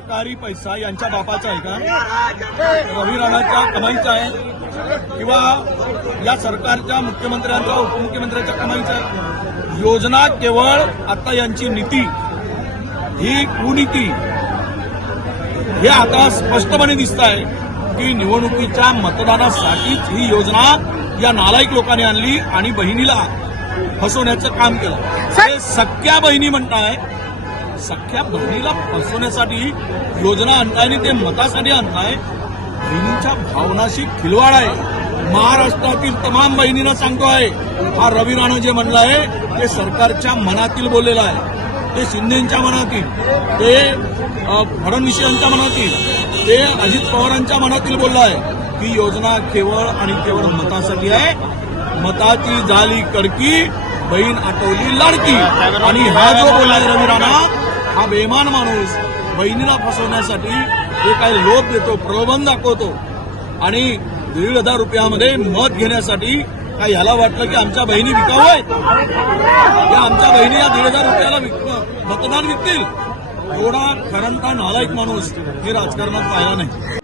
सरकारी पैसा यांच्या बापाचा आहे का? रवी राणाच्या कमाईचा आहे? किंवा या सरकारच्या मुख्यमंत्र्यांचा उपमुख्यमंत्र्यांच्या कमाईचा आहे? योजना केवळ आता यांची नीती. ही कुनीती. हे आता स्पष्टपणे दिसत आहे की निवडणुकीच्या मतदानासाठीच ही योजना या नालायक लोकांनी आणली आणि बहिणीला फसवण्याचं काम केलं. हे सख्या बहिणी म्हणताय सख्या बहिणीला फसवण्यासाठी योजना आणताय आणि ते मतासाठी आणताय. बहिणीच्या भावनाशी खिलवाड आहे. महाराष्ट्रातील तमाम बहिणींना सांगतो आहे हा रवी राणा जे म्हणलं आहे ते सरकारच्या मनातील बोललेलं आहे. ते शिंदेच्या मनातील ते फडणवीस यांच्या मनातील ते अजित पवारांच्या मनातील बोललं आहे. ही योजना केवळ आणि केवळ मतासाठी आहे. मताची झाली कडकी बहीण आठवली लाडकी. आणि हा जो बोललाय रवी राणा हा बेमान माणूस बहिणीला फसवण्यासाठी जे काही लोभ देतो प्रलोभन दाखवतो आणि दीड हजार रुपयामध्ये मत घेण्यासाठी काय ह्याला वाटलं की आमच्या बहिणी विकाऊ आहेत या आमच्या बहिणी या दीड हजार रुपयाला विक- मतदान विकतील. एवढा खरंता नालायक माणूस हे राजकारणात पाहिला नाही.